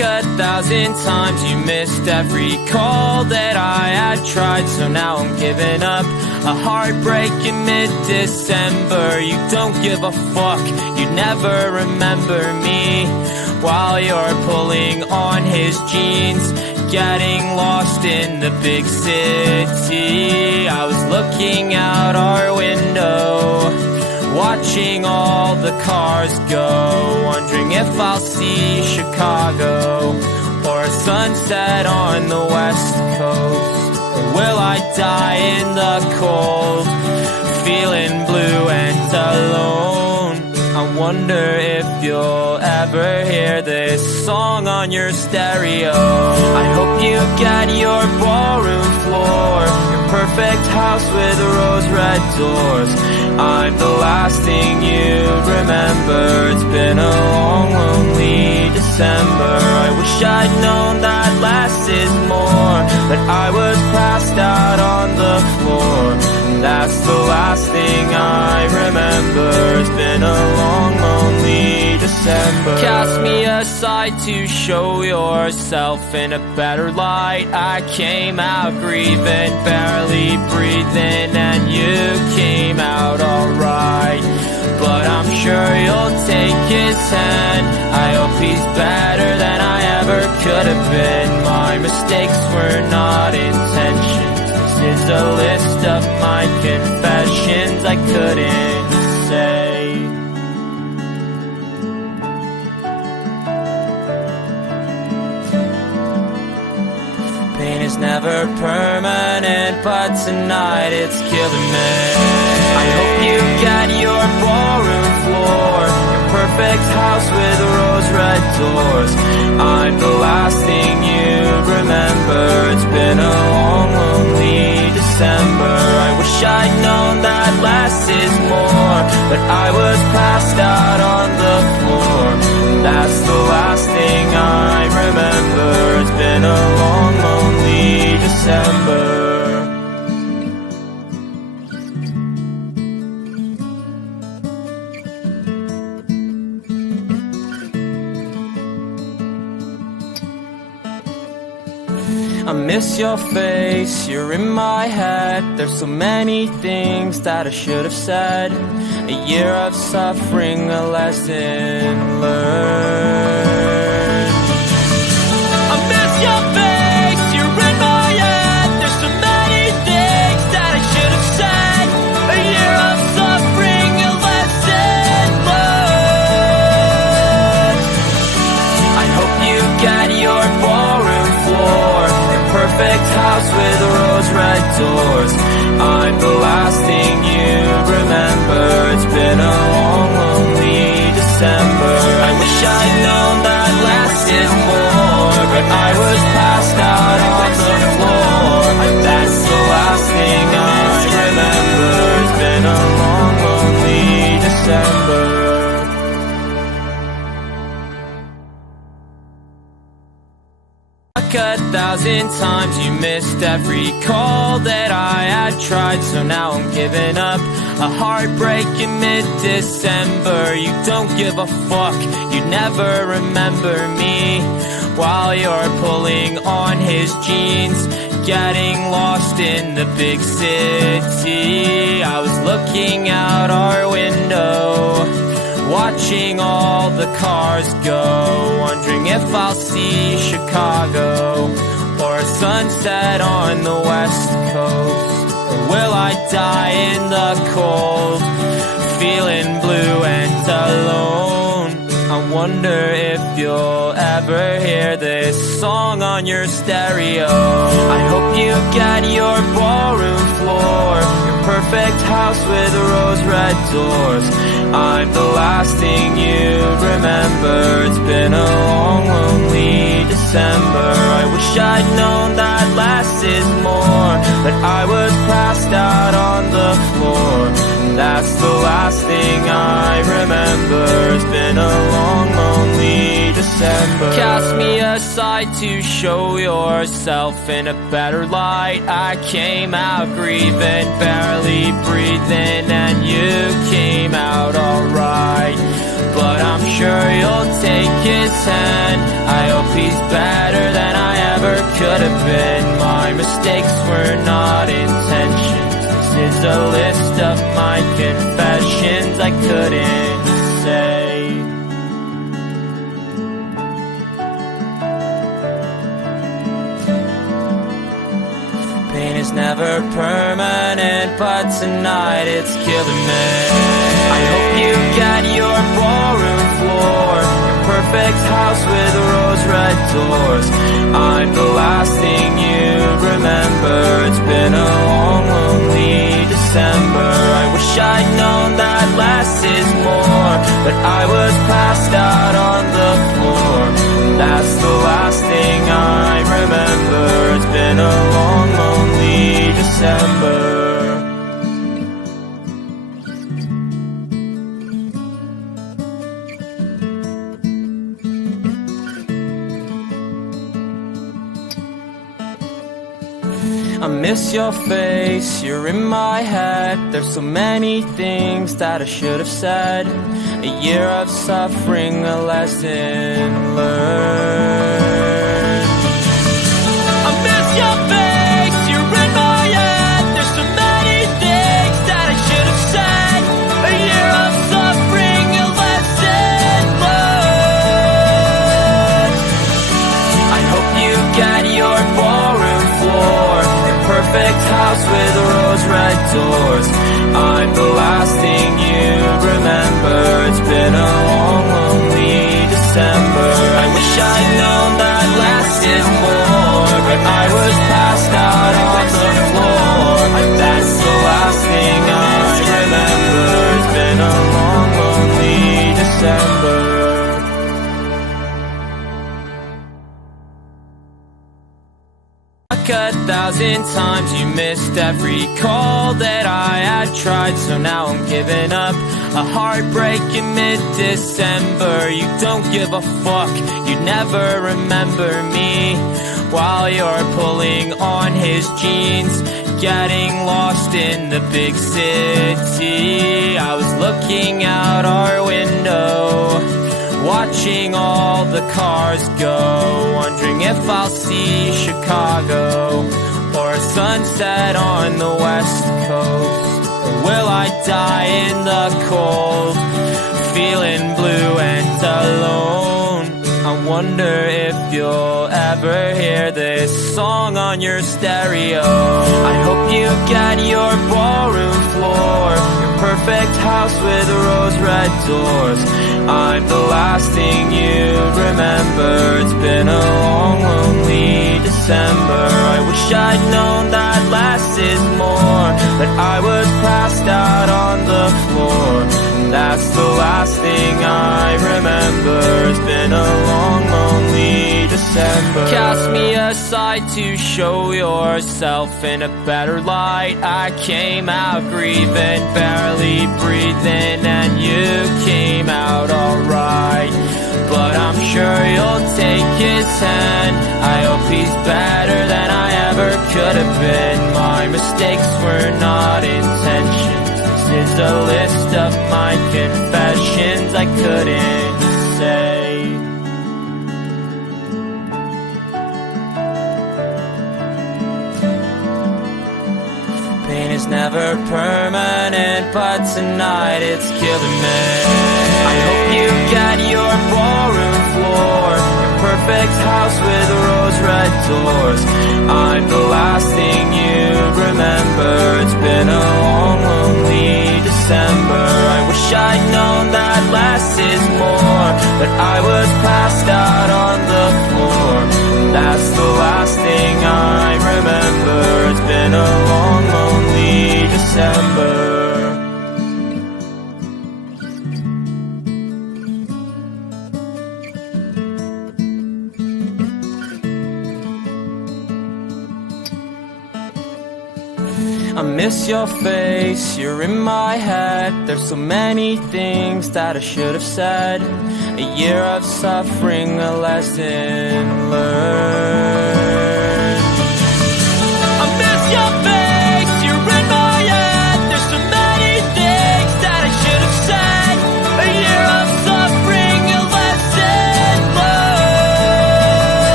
1,000 times you missed every call that I had tried, so now I'm giving up. A heartbreak in mid-December. You don't give a fuck, you never remember me, while you're pulling on his jeans, getting lost in the big city. I was looking out our window, watching all the cars go, wondering if I'll see Chicago or a sunset on the West Coast. Or will I die in the cold, feeling blue and alone? I wonder if you'll ever hear this song on your stereo. I hope you get your ballroom floor, your perfect house with rose-red doors. I'm the last thing you'd remember. It's been a long, lonely December. I wish I'd known that less is more, but I was passed out on the floor. That's the last thing I remember. It's been a long, lonely December. Cast me aside to show yourself in a better light. I came out grieving, barely breathing, and you came out alright. But I'm sure you'll take his hand. I hope he's better than I ever could have been. My mistakes were not intentions. This is a list of my confessions I couldn't say. Pain is never permanent, but tonight it's killing me. I hope you get your ballroom floor, your perfect house with rose-red doors. I'm the last thing you'd remember. It's been a long, lonely December. I wish I'd known that less is more, but I was passed out on the floor. That's the last thing I remember. It's been a long, lonely December. I miss your face, you're in my head. There's so many things that I should have said. A year of suffering, a lesson learned. I miss your face, you're in my head. There's so many things that I should have said. A year of suffering, a lesson learned. I hope you get your ballroom floor, perfect house with rose-red doors. I'm the last thing you'd remember. It's been a long, lonely December. I wish I'd known that less is more, but I was passed out on the floor. That's the last thing I remember. It's been a long, lonely December. 1,000 times you missed every call that I had tried, so now I'm giving up. A heartbreak in mid-December. You don't give a fuck, you never remember me, while you're pulling on his jeans, getting lost in the big city. I was looking out our window, watching all the cars go, wondering if I'll see Chicago or a sunset on the West Coast. Or will I die in the cold, feeling blue and alone? I wonder if you'll ever hear this song on your stereo. I hope you get your ballroom floor, your perfect house with rose-red doors. I'm the last thing you'd remember. It's been a long, lonely December. I wish I'd known that less is more, but I was passed out on the floor. That's the last thing I remember. It's been a long, lonely December. Cast me aside to show yourself in a better light. I came out grieving, barely breathing, and you came out alright. but I'm sure you'll take his hand. I hope he's better than I ever could have been. My mistakes were not intentions. This is a list of my confessions I couldn't say. Pain is never permanent, but tonight it's killing me. I hope you get your ballroom floor, your perfect house with rose red doors. I'm the last thing you remember. It's been a long, lonely December. I wish I'd known that less is more, but I was passed out on the floor. That's the last thing I remember. It's been a long, lonely December. I miss your face, you're in my head. There's so many things that I should have said. A year of suffering, a lesson learned. I miss your face, you're in my head. There's so many things that I should have said. A year of suffering, a lesson learned. I hope you get your ballroom floor, perfect house with rose red doors. I'm the last thing you remember. It's been a long, lonely December. I wish I'd known that less is more, but I was passed out on the floor. That's the last thing I remember. It's been a long, lonely December. A thousand times you missed every call that I had tried, so now I'm giving up. A heartbreak in mid-December. You don't give a fuck, you never remember me. While you're pulling on his jeans, getting lost in the big city. I was looking out our window, watching all the cars go, wondering if I'll see Chicago or a sunset on the west coast. Or will I die in the cold, feeling blue and alone? I wonder if you'll ever hear this song on your stereo. I hope you get your ballroom floor, your perfect house with rose red doors. I'm the last thing you remember. It's been a long, lonely December. I wish I'd known that less is more, but I was passed out on the floor. That's the last thing I remember. It's been a long, lonely December. Cast me aside to show yourself in a better light. I came out grieving, barely breathing, and you came out alright. But I'm sure you'll take his hand. I hope he's better than I ever could have been. My mistakes were not intentions. This is a list of my confessions I couldn't say. Pain is never permanent, but tonight it's killing me. I hope you get your ballroom floor, your perfect house with rose red doors. I'm the last thing you remember. It's been a long, lonely December. I wish I'd known that less is more, but I was passed out on the floor. That's the last thing I remember. It's been a long, lonely December. I miss your face, you're in my head. There's so many things that I should have said. A year of suffering, a lesson learned. I miss your face, you're in my head. There's so many things that I should have said. A year of suffering.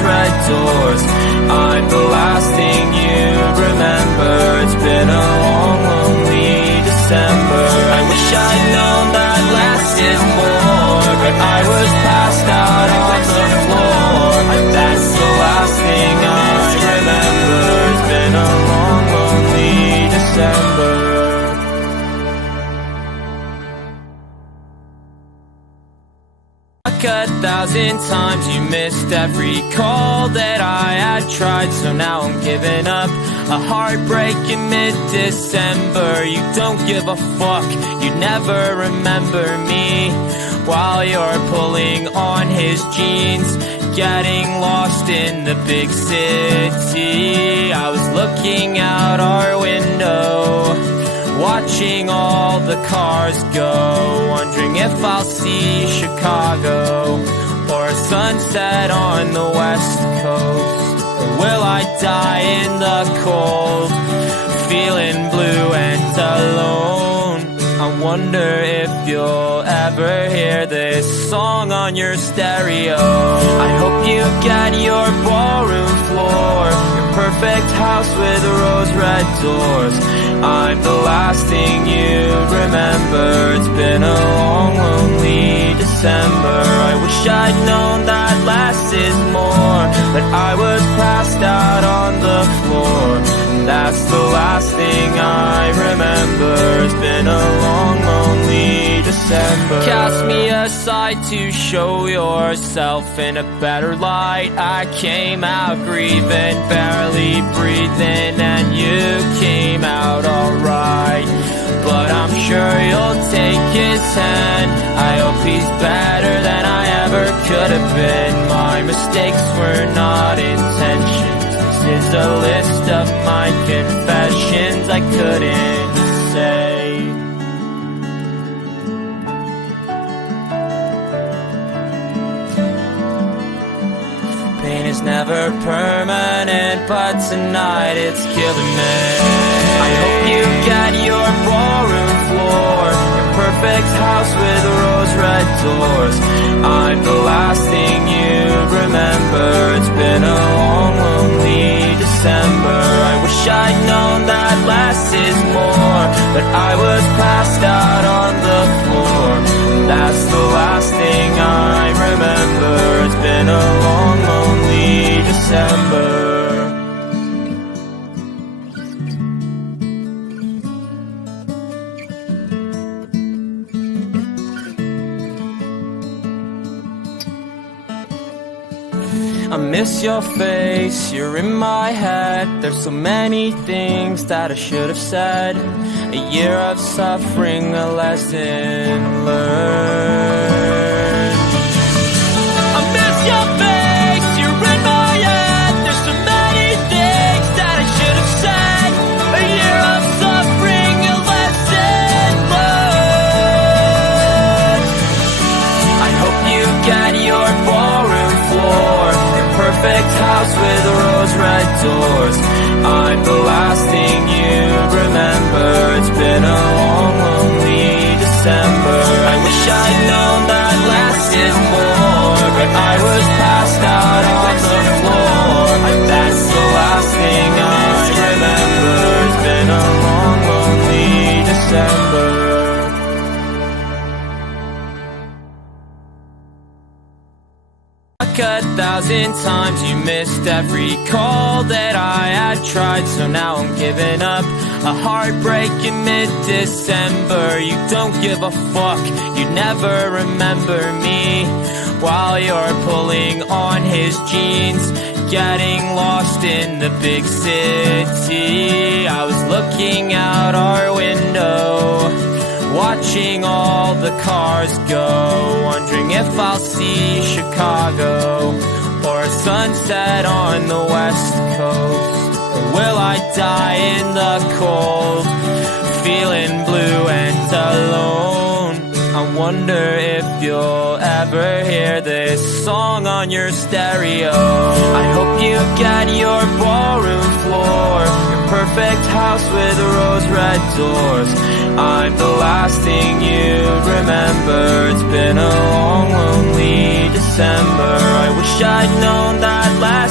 rose-red doors. I'm the last thing you remember. It's been a long, lonely December. I wish I'd known that less is more, but I was passed out on the floor. That's the last thing I remember. It's been a long, lonely December. Like 1,000 times you missed every call that I had tried, so now I'm giving up. A heartbreak in mid-December. You don't give a fuck, you never remember me. While you're pulling on his jeans, getting lost in the big city. I was looking out our window, watching all the cars go, wondering if I'll see Chicago or a sunset on the west coast. Or will I die in the cold, feeling blue and alone? I wonder if you'll ever hear this song on your stereo. I hope you get your ballroom floor, your perfect house with rose-red doors. I'm the last thing you'd remember. It's been a long, lonely December. I wish I'd known that less is more, but I was passed out on the floor. That's the last thing I remember. It's been a long, lonely December. Cast me aside to show yourself in a better light. I came out grieving, barely breathing, and you came out alright. But I'm sure you'll take his hand. I hope he's better than I ever could have been. My mistakes were not intentions. This is a list of my confessions I couldn't say. Pain is never permanent, but tonight it's killing me. I hope you get your ballroom floor, your perfect house with rose-red doors. I'm the last thing you remember. It's been a long, lonely December. I wish I'd known that less is more, but I was passed out on the floor. That's the last thing I remember. It's been a long, lonely December. I miss your face, you're in my head. There's so many things that I should have said. A year of suffering, a lesson learned. I miss your face, you're in my head. There's so many things that I should have said. A year of suffering, a lesson learned. I hope you get your ballroom floor, perfect house with rose-red doors. I'm the last thing you'd remember. It's been a long, lonely December. I wish I'd known that less is more, but I was passed out on the floor. That's the last thing I remember. It's been a long, lonely December. 1,000 times you missed every call that I had tried, so now I'm giving up. A heartbreak in mid-December. You don't give a fuck, you never remember me. While you're pulling on his jeans, getting lost in the big city. I was looking out our window, watching all the cars go, wondering if I'll see Chicago or a sunset on the west coast. Or will I die in the cold, feeling blue and alone? I wonder if you'll ever hear this song on your stereo. I hope you get your ballroom floor, your perfect house with rose-red doors. I'm the last thing you'd remember. It's been a long, lonely December. I wish I'd known that last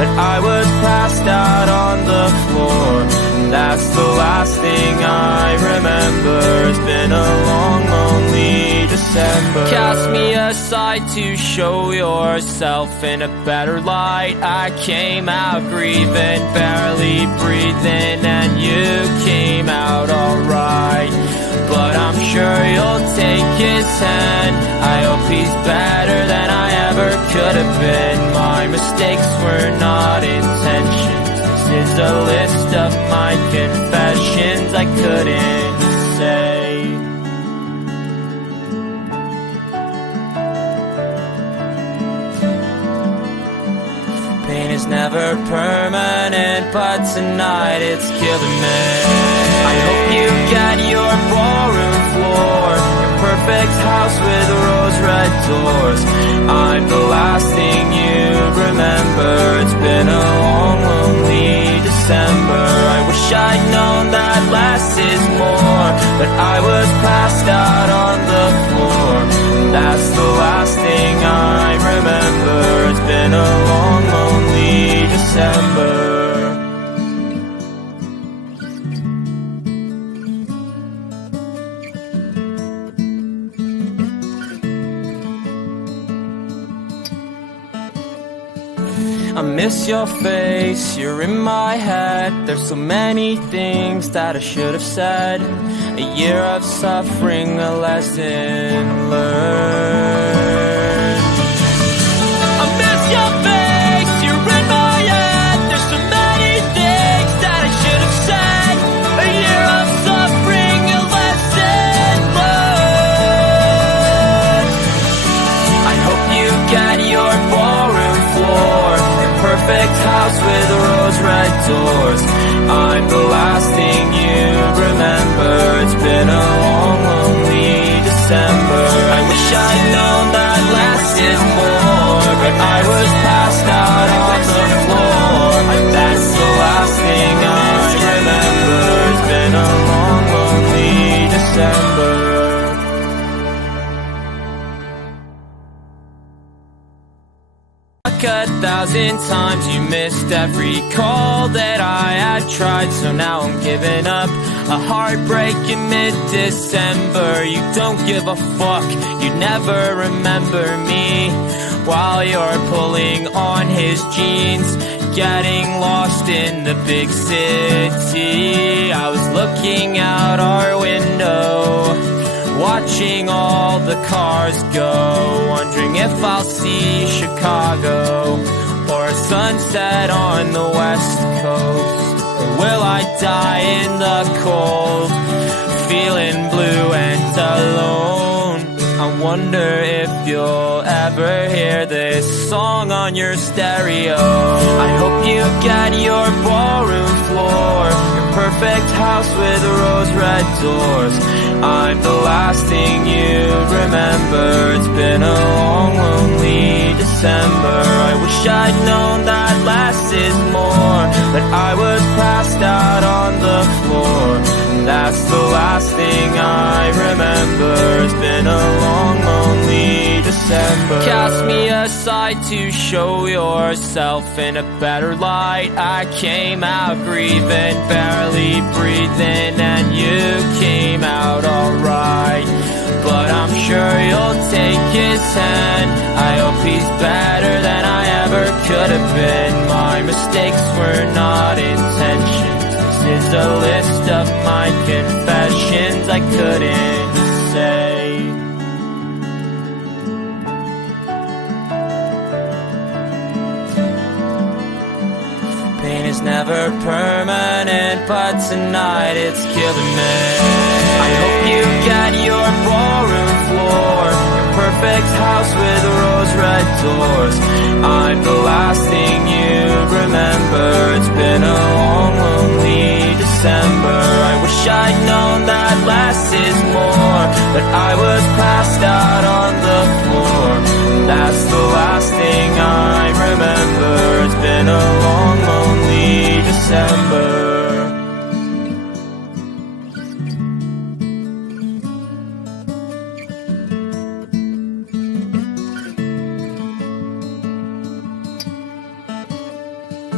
but I was passed out on the floor. And that's the last thing I remember. It's been a long, lonely December. Cast me aside to show yourself in a better light. I came out grieving, barely breathing, and you came out alright. But I'm sure you'll take his hand. I hope he's better than I ever could have been. My mistakes were not intentions. This is a list of my confessions I couldn't say. Pain is never permanent, but tonight it's killing me. I hope you get your ballroom floor, your perfect house with rose-red doors. I'm the last thing you remember. It's been a long, lonely December. I wish I'd known that less is more, but I was passed out on the floor. That's the last thing I remember. It's been a long, lonely December. I miss your face, you're in my head. There's so many things that I should have said. A year of suffering, a lesson learned. I miss your face, you're in my head. There's so many things that I should have said. A year of suffering, a lesson learned. I hope you get your ballroom floor, perfect house with rose-red doors. I'm the last thing you remember. It's been a long, lonely December. I wish I'd known that less is more, but I was passed out on the floor. That's the last thing I remember. It's been a long, lonely December. A thousand times you missed every call that I had tried, so now I'm giving up. A heartbreak in mid-December. You don't give a fuck, you never remember me. While you're pulling on his jeans, getting lost in the big city. I was looking out our window, watching all the cars go, wondering if I'll see Chicago or a sunset on the west coast. Or will I die in the cold, feeling blue and alone? I wonder if you'll ever hear this song on your stereo. I hope you get your ballroom floor, your perfect house with rose-red doors. I'm the last thing you'd remember. It's been a long, lonely December. I wish I'd known that less is more, but I was passed out on the floor. And that's the last thing I remember. It's been a long, lonely December. Cast me aside to show yourself in a better light. I came out grieving, barely breathing, and you came out alright. But I'm sure you'll take his hand. I hope he's better than I ever could have been. My mistakes were not intentions. This is a list of my confessions I couldn't say. Pain is never permanent, but tonight it's killing me. I hope you get your ballroom floor, your perfect house with rose-red doors. I'm the last thing you remember. It's been a long, lonely December. I wish I'd known that less is more, but I was passed out on the floor. That's the last thing I remember. It's been a long, lonely December.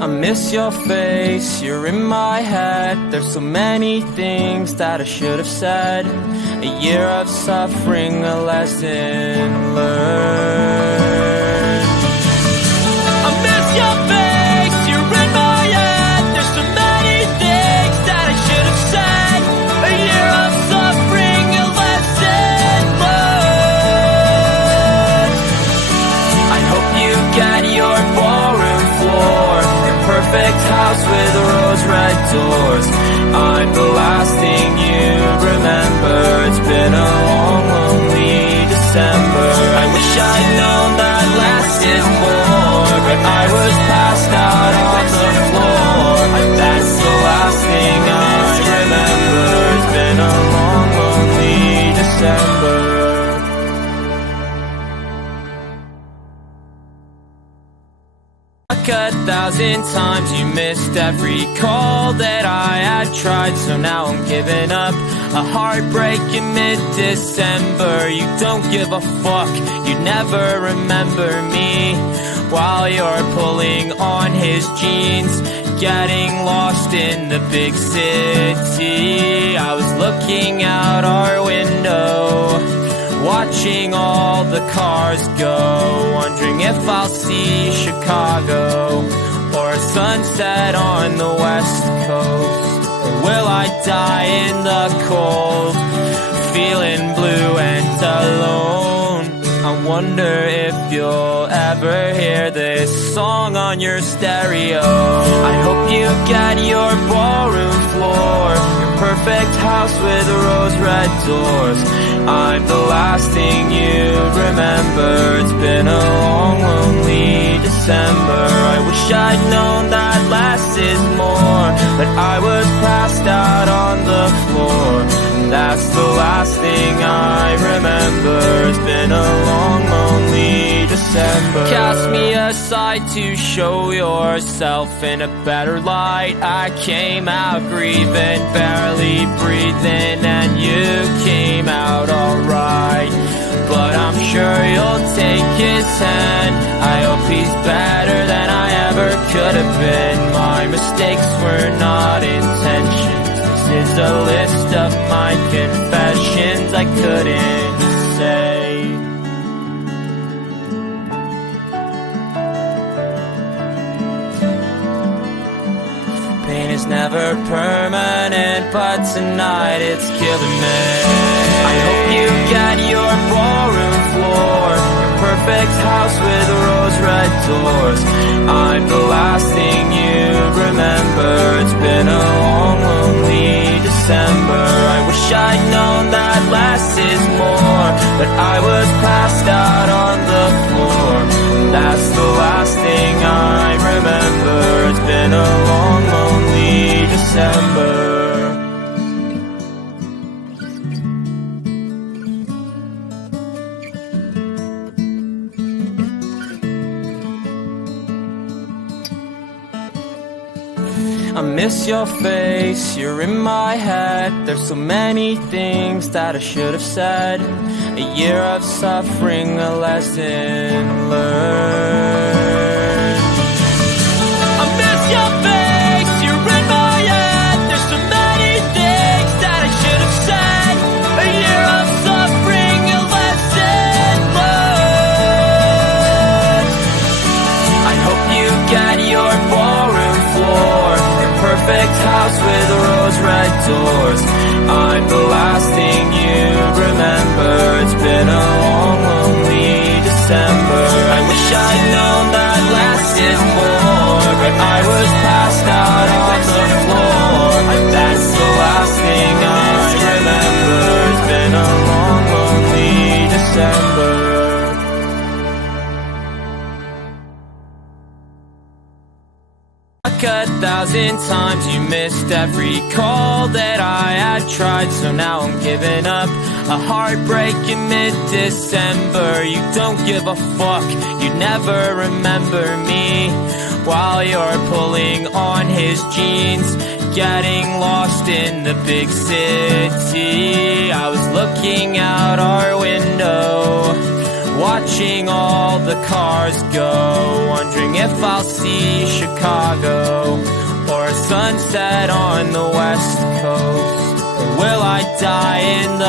I miss your face, you're in my head. There's so many things that I should have said. A year of suffering, a lesson learned. I miss your face, you're in my head. There's so many things that I should have said. A year of suffering, a lesson learned. I hope you get your ballroom floor, perfect house with rose-red doors. I'm the last thing you remember. It's been a long, lonely December. I wish I'd known that less is more, but I was passed out on the floor. That's the last thing I remember. It's been a long, lonely December. A thousand times you missed every call that I had tried, so now I'm giving up. A heartbreak in mid-December. You don't give a fuck, you never remember me. While you're pulling on his jeans, getting lost in the big city. I was looking out our window, watching all the cars go, wondering if I'll see Chicago or a sunset on the west coast. Or will I die in the cold, feeling blue and alone? I wonder if you'll ever hear this song on your stereo. I hope you get your ballroom floor, your perfect house with rose-red doors. I'm the last thing you'd remember. It's been a long, lonely December. I wish I'd known that less is more, but I was passed out on the floor. That's the last thing I remember. It's been a long, lonely December. Cast me aside to show yourself in a better light. I came out grieving, barely breathing, and you came out alright. But I'm sure you'll take his hand. I hope he's better than I ever could have been. My mistakes were not intentions. This is a list of my confessions I couldn't say. Pain is never permanent, but tonight it's killing me. I hope you get your ballroom floor, your perfect house with rose-red doors. I'm the last thing you remember. It's been a long, lonely December. I wish I'd known that less is more, but I was passed out on the floor. That's the last thing I remember. It's been a long, lonely December. I miss your face, you're in my head. There's so many things that I should have said. A year of suffering, a lesson learned. I miss your face, you're in my head. There's so many things that I should have said. A year of suffering, a lesson learned. I hope you get your ballroom floor, perfect house with rose-red doors. I'm the last thing you remember. It's been a long, lonely December. I wish I'd known that less is more, but I was passed out on the floor. That's the last thing I remember. It's been a long, lonely December. A thousand times you missed every call that I had tried, so now I'm giving up. A heartbreak in mid-December. You don't give a fuck, you never remember me. While you're pulling on his jeans, getting lost in the big city. I was looking out our window, watching watching all the cars go, wondering if I'll see Chicago or a sunset on the West Coast. Or will I die in